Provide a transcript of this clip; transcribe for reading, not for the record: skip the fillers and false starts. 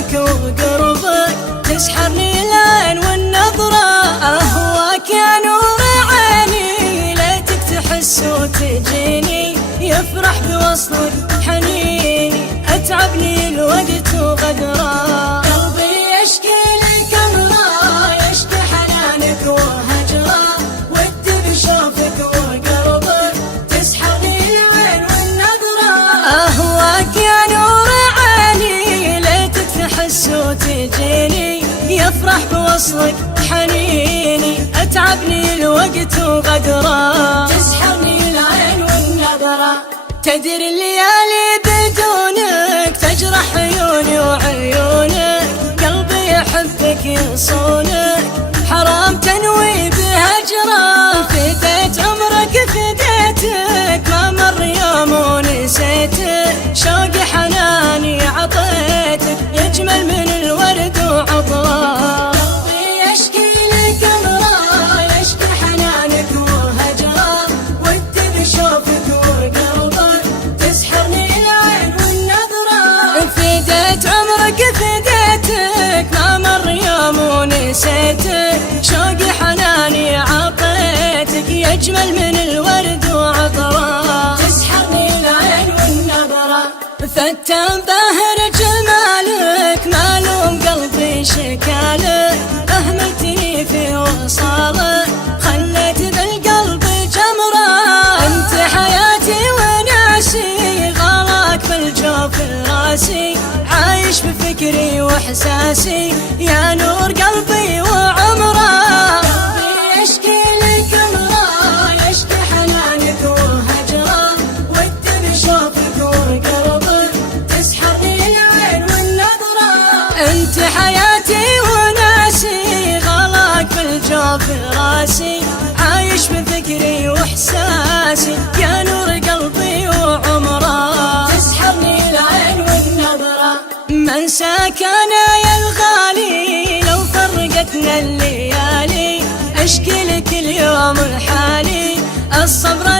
بشوفك وقربك تسحرني العين والنظرة. أهواك يا نور عيني ليتك تحس وتجيني، يفرح بوصلك حنيني أتعبني الوقت وغدره. قلبي يشكي لك أمره يشكي حنانك وهجره، ودي بشوفك وقربك تسحرني العين والنظرة. أهواك يا نور عيني ليتك تحس وتجيني، يفرح بوصلك حنيني أتعبني الوقت وغدره. تسحرني العين والنظرة. تدري الليالي بدونك تجرح عيوني وعيونك، قلبي يحبك يصونك حرام تنوي بهجره. فديت عمرك فديتك ما مر يوم ونسيتك، شوقي حناني عطيتك يجمل من الورد وعطره. قلبي يشكي لك أمره يشكي حنانك وهجره، ودي بشوفك وقربك تسحرني العين والنظرة. فديت عمرك فديتك ما مر يوم ونسيتك، شوقي حناني عطيتك يجمل من الورد وعطره. تسحرني العين والنظرة. فتان باهر جمالك معلوم قلبي شكالك، أهملتني في وصالك خليت بالقلب جمرة. انت حياتي وناسي غلاك بالجوف راسي، عايش بفكري واحساسي يا نور قلبي وعمره. قلبي يشكي لك أمره يشكي حنانك وهجره، ودي بشوفك وقربك تسحرني العين والنظرة. انت حياتي وناسي غلاك بالجوف راسي، عايش بفكري واحساسي يا نور قلبي وعمره. تسحرني العين والنظرة. من ساكنا يا الغالي لو فرقتنا الليالي، اشكي لك اليوم الحالي الصبر